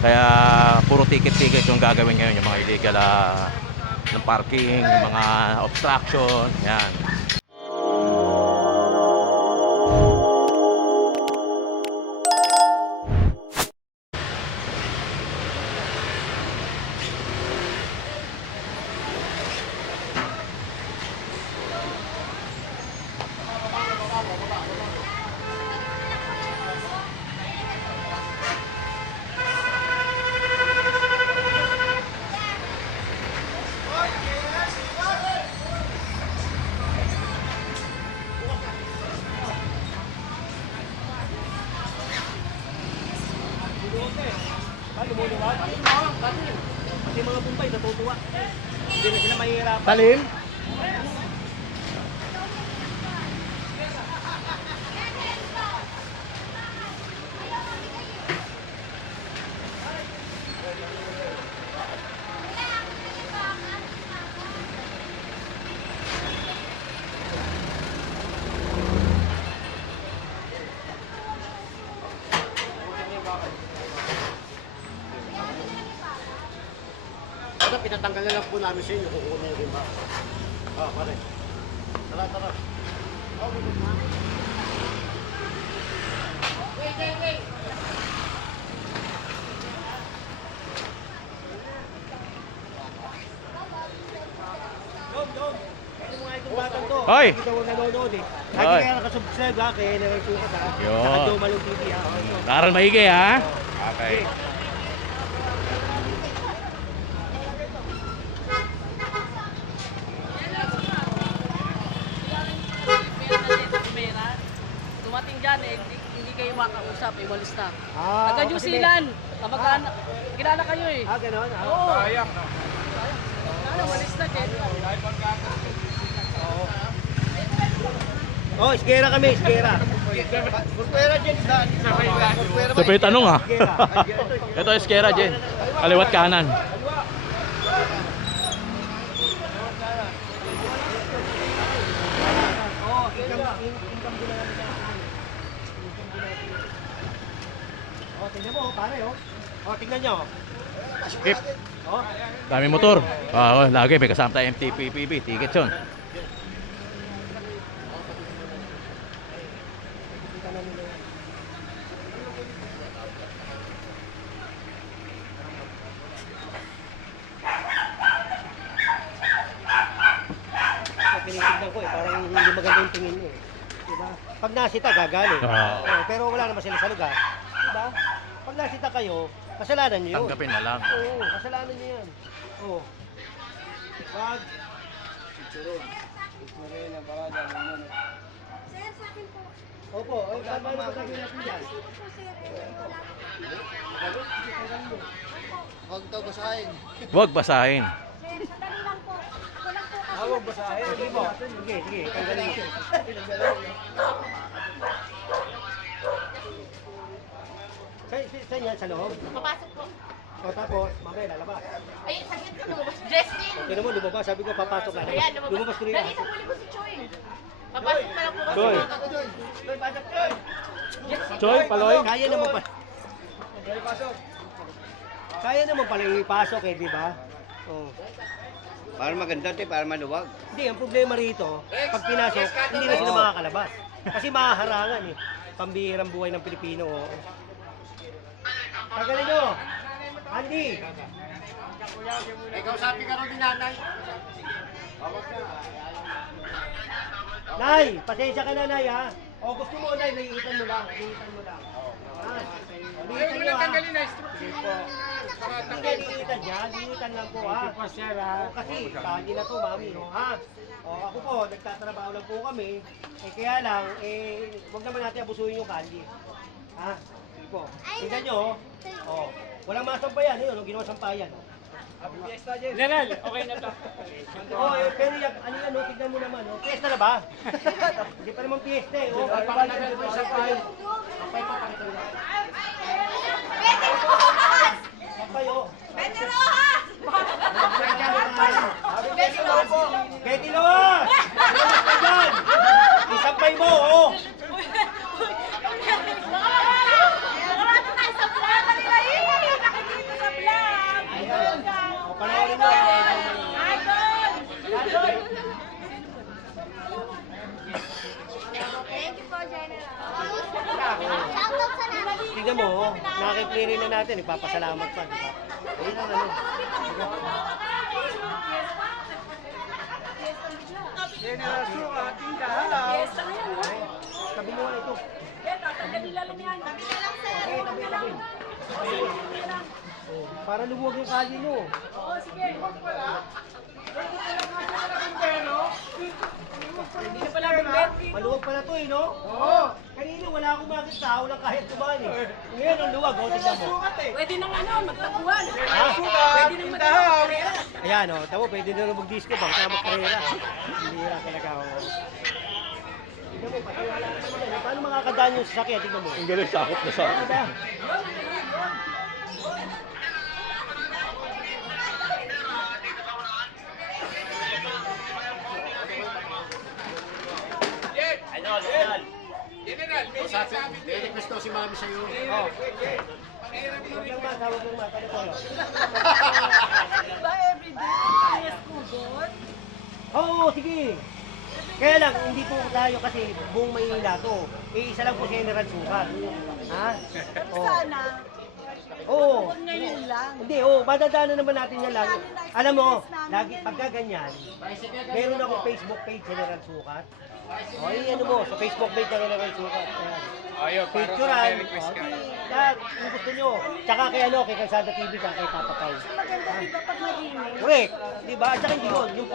Kaya puro ticket-ticket yung gagawin ngayon, yung mga illegal ng parking, yung mga obstruction, yan. Kasi mga Bombay natutuwa. Hindi na sila mahihirapan. Talim? Pinatanggal na lang po namin sa inyo kung kukunin yung iba. Pare. Tara, tara. Wait. Dom. Ano mga itong batang to? Hoy! Hindi daw nanonood eh. Lagi Hoy! kaya nakasubscribe ha, kaya nag-sukat ha. Yun. Saka Joe Malong TV ha. Karal maigi ha? Okay. Dumating dyan eh, hindi kayo makausap, iwalis na. Kasi Taga New Zealand, kamag-anak, kilala kayo eh. Ganon ha? Oo. Sayang, no? Walis na, Jen. Oh, iskera kami, iskera. Iskera dyan, So, pa yung tanong ha? Ito iskera, Jen. Kaliwat kanan. Tingnan mo, pare oh. Tingnan nyo. Skip. Oh. Dami motor. Lagi may kasama tayo MTPPB. Ticket yun. Tinitignan ko eh, parang hindi maganda yung tingin mo eh. Diba? Pag nasita, gagaling. Pero wala naman sila sa lugar. Diba? Pag nasita kayo, kasalanan nyo yun. Tanggapin na lang. Oo, kasalanan nyo yan. Oo. Wag. Picturein. Picturein ang parada. Sir, sa akin po. Opo, paano ba sabi natin dyan? Sige po, sir. Huwag daw basahin. Huwag basahin. Sir, sandali lang po. Ako lang po kasi. Huwag basahin. Sige po. Sige. Tanggalin mo. Saan yan? Sa loob? Papasok po. O tapos, mamaya lalabas. Ay, saglit ko lumabas. Jesslyn! Tignan mo, lumabas. Sabi ko, papasok na. Ayan, lumabas. Lumabas ko rin. Dali, sa huli ko si Choy. Papasok na lang po kasi. Choy. Choy, pasok, Choy. Choy, Paloy. Kaya naman pa. Kaya naman pala yung ipasok eh, di ba? Oh. Para maganda para maluwag. Hindi, ang problema rito, pag pinasok, hindi na sila makakalabas. Kasi mahaharangan eh. Pambihirang buhay ng Pilipino. Oh. Tagalin nyo! Andy! Ikaw sabi ka rin ni nanay. Nay, pasensya ka na, Nay, ha? O gusto mo, Nay, naiitan mo lang. Naiitan mo lang. Ha? Naiitan nyo, ha? Sige po. Hindi, naiitan niya. Naiitan lang po, ha? O, kasi, kagi na to, mami, no, ha? O, ako po, nagtatrabaho lang po kami. Kaya lang, huwag naman natin abusuhin yung candy. Ha? Sige po. Tingnan nyo, oh. Walang masampayan, yun, ginawa sampayan. General, okay na to. Oh, pero yung, ano yan, no, tignan mo naman, no? Fiesta na ba? Hindi pa naman fiesta, eh. Oh, papakita mo sa payo. Papay pa, pakita mo. Betty Rojas! Papay, oh. Betty Rojas! Betty Rojas! Betty Rojas! Ano ka dyan? Isampay mo, oh. Wala na tayo sa plata nila eh! Shoutout sa namin. Tingnan mo, oh, nakiklearin na natin, ipapasalamat pa, di ba? Ayun ang ano. Fiesta na yan, ha? Tabi mo nga ito. Tatanggalin lang yan. Tabi na lang, sir. Okay, tabi, tabi. Oh, para lumuwag yung kali mo. Oo, sige. Hindi na pala bumbeti. Maluwag pala to eh, no? Oo. Kanina wala akong makita, walang kahit kumain eh. Ngayon ang luwag, oh, tingnan mo. Pwede nang ano, magtakuhan. Ha? Pwede nang magtakuhan. Ayan, oh, tamo, pwede na rin mag-disco, bang kaya magkarera. Hindi hira talaga ako. Tingnan mo, pati wala ka naman yan. Paano makakadaan yung sasakyan? Tingnan mo. Ang galing, sakot na sakot. Diba? Oh. Huwag lang ma, tawag lang ma. Tawag lang. Ba everyday? Yes, kugot. Oo, sige. Kaya lang, hindi po tayo kasi buong Maynila to. Isa lang po si General Sukat. Ha? Oo. Sana. Oo. Huwag ngayon lang. Hindi, madadaanan naman natin yan lagi. Alam mo, lagi pagka ganyan, meron akong Facebook page, General Sukat. O, ano mo, sa Facebook page ng General Sukat. Ayan. Ayaw, Picturean. Lahat, kung gusto nyo. Tsaka kay Kalsada TV, tsaka kay Papa Pao. Maganda di ba pag mag-email? Correct. Di ba? At saka hindi yun. Yung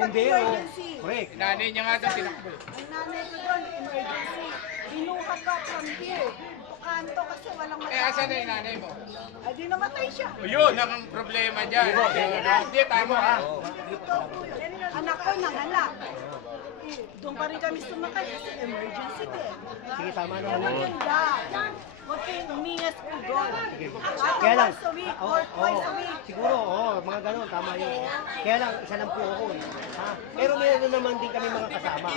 bumbero. emergency. Correct. Nanay niya nga daw tinakbo. Ang nanay ko doon, emergency. Binuhat ka from here. Kanto kasi walang Eh, asan na yung nanay mo? Ay, di namatay siya. O yun, ang problema dyan. Hindi, tama. Ito, anak ko nanganak. Doon pa rin kami sumakay kasi emergency din. Sige, tama Kaya naman yun. maganda. Huwag kayong umingas po doon. Kaya lang, once a week or twice a week. siguro, mga ganun, tama yun. Kaya lang, isa lang po ako eh. Ha? Pero meron naman din kami mga kasama.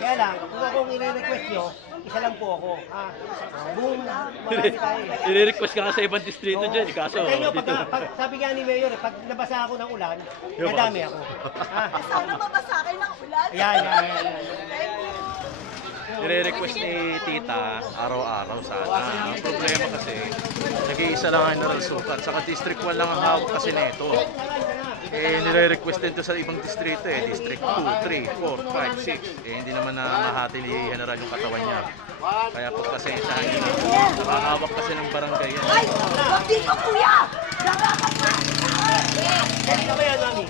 Kaya lang, kung akong i-request nyo, isa lang po ako. Ha? Boom, marami tayo eh. I-request ka nga sa ibang distrito dyan, kaso Sa inyo, dito. sabi nga ni Mayor, pag nabasa ako ng ulan, nadami ako. Ha? Sana mabasa kayo ng ulan. Yan. Thank you. Nire-request ni Tita araw-araw sana. Ang problema kasi, nag-iisa lang ang General Sukat, saka District 1 lang ang hawak kasi nito. Eh, nire-request din to sa ibang distrito eh. District 2, 3, 4, 5, 6. Eh, hindi naman na mahati ni General yung katawan niya. Kaya pagpasensyahan niyo na. Nakahawak kasi ng barangay yan. Ay, wag dito kuya! Nagkakap na! Kanina ba yan, Mami?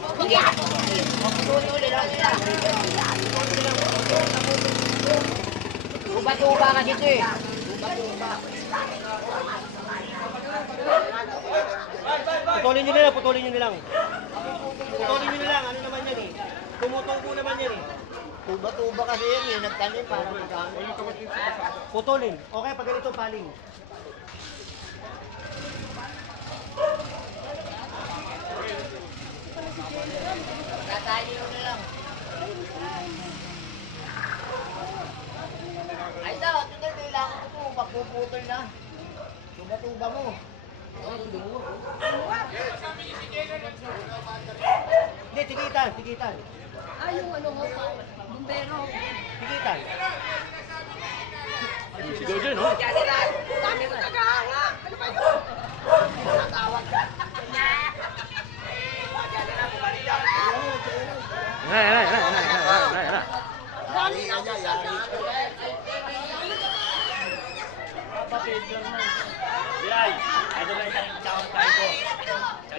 Tuba-tuba ka dito eh. Putulin nyo na lang, putulin nyo na lang. Putulin nyo na lang, ano naman yan eh. Tumutong po naman yan eh. Tuba-tuba kasi yan eh. Nagtanim para magkano. Putulin. Okay, pag ganito paling. Tatayo na lang. Ay daw, ito na kailangan ko ito. Magpuputol na. Tuba-tuba mo. Hindi, tigitan, tigitan. Ah, yung ano mo, bumbero. Tigitan. Sigaw dyan, no? Dami ko nagahanga! Ano ba yun? Tinatawag ka!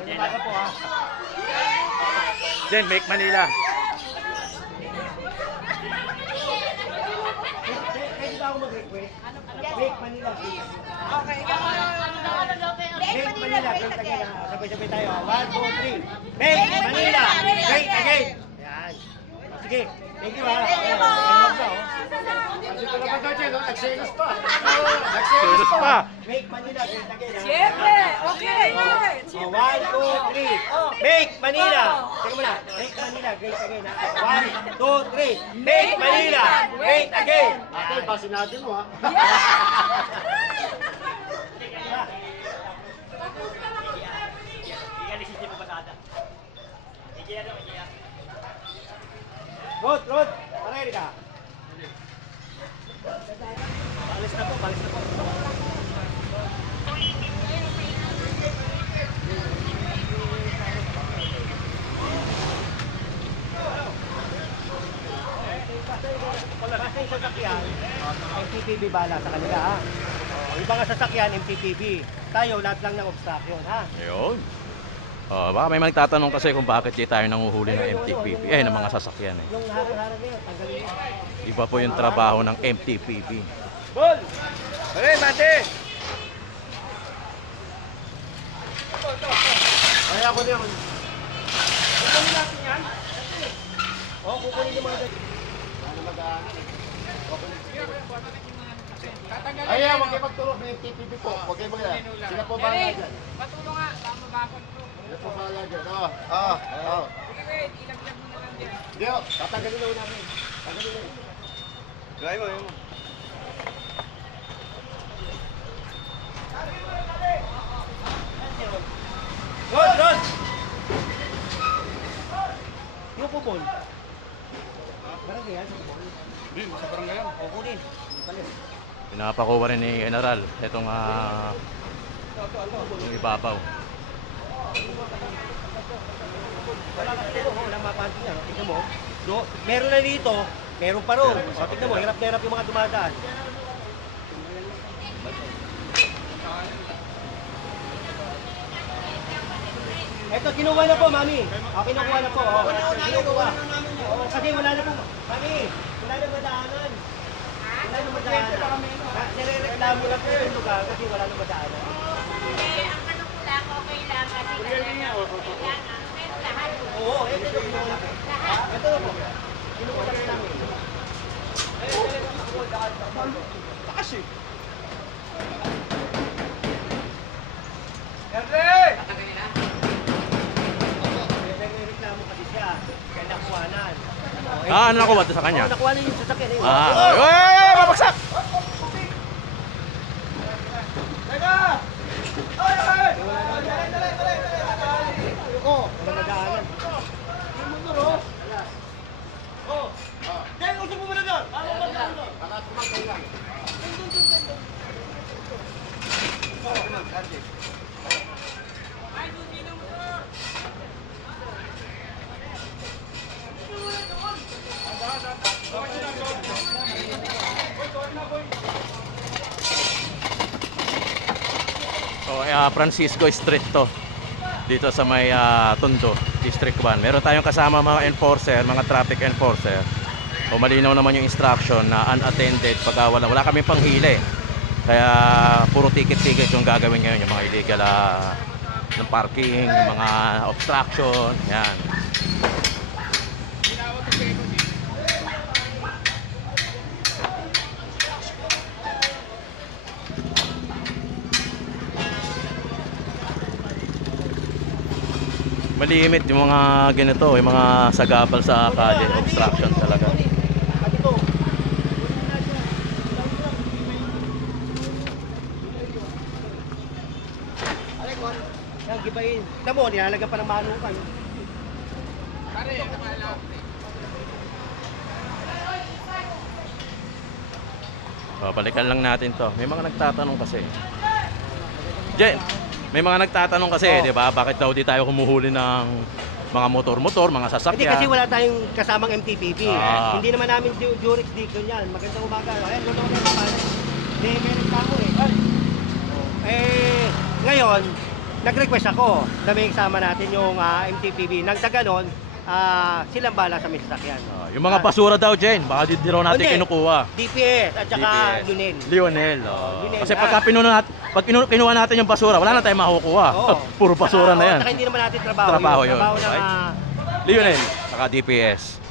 Umaga po ha. Jen, Make Manila. Pwede ba ako mag-request? Make Manila. Okay, Make Manila. Great again. Sabay-sabay tayo. 1, 2, 3. Make Manila. Great again. Yan. Sige. Thank you ha. Serious pa. Make Manila. Great again ha. Siyempre! Okay! Okay! 1, 2, 3. Make Manila. Teka muna. Make Manila. Great again ha. 1, 2, 3. Make Manila. Great again. Ate, basin natin mo ha. Rod, Rod, ready ka? Alis na po, MTPB bala sa kanila ha. Yung mga sasakyan, MTPB. Tayo, lahat lang ng obstruction ha. Ayun. Baka may magtatanong kasi kung bakit di tayo nanguhuli ng MTPP. Ng mga sasakyan eh. Yung harang-harang na yun, tanggalin mo. Iba po yung trabaho ng MTPP. Bol! Okay, bate! Kaya ako niya. Kukunin natin yan? Oo, kukunin yung mga ganyan. Ay, huwag kayo magtulog ng TPP po. Huwag kayo magana. Sila po bahala dyan. Patulong nga, mamabakot ko. Sila po bahala dyan. Oo. Ilaglag mo na lang dyan. Hindi, tatanggalin na namin. Tanggalin na. Gawin mo, gawin mo. Ron! Yung kupon. Barangay yan, sa kupon. Sa barangay yan. O, kunin. Palit. Pinapakuha rin ni General itong yung ibabaw. Wala kasi dito, wala mapansin yan. Tignan mo. Meron na dito, meron pa ron. O, tignan mo, hirap na hirap yung mga dumadaan. Ito, kinuha na po, mami. Kinukuha na po. Kinukuha. Kasi wala na po. Mami, wala na madaanan. Wala na madaanan. Nirereklamo lang po yung lugar kasi wala na madaanan. Ang ano ko lang, okay lang kasi kailangan meron lahat. Oo, ito yung kinuha na po. Ito na po. Kinuha na po namin. Takas eh. Nirereklamo kasi siya. Kaya nakuhanan. Ano nakuha sa kanya? Nakuha na yung sasakyan eh. Babagsak! Wala madaanan. Francisco Street to. Dito sa may Tondo, District 1. Meron tayong kasama mga enforcer, mga traffic enforcer. O malinaw naman yung instruction na unattended pag wala kaming panghili. Kaya puro ticket-ticket yung gagawin ngayon, yung mga illegal ng parking, yung mga obstruction, yan. Malimit yung mga ganito, yung mga sagabal sa kalye, obstruction talaga. Yan, gibayin. Tignan mo, nilalagyan pa ng manukan. Pare, nakala. Balikan lang natin to. May mga nagtatanong kasi. Jen, may mga nagtatanong kasi, di ba? Bakit daw di tayo humuhuli ng mga motor-motor, mga sasakyan? Hindi kasi wala tayong kasamang MTPP. Ah. Hindi naman namin jurisdiction yan. Magandang umaga. Ayan, luto na naman. Hindi, meron ka mo ngayon, nag-request ako na may kasama natin yung MTPP. Nang sa ganon, silang bala sa may sasakyan. Yung mga basura daw, Jen, baka di raw natin Hindi. kinukuha. DPS at saka DPS. Lionel. Lionel. Lionel, Kasi pag kinuha natin yung basura, wala na tayong makukuha. Oo. Puro basura na yan. Saka hindi naman natin trabaho, Trabaho yun. yun. Trabaho ng Right. Lionel, saka DPS.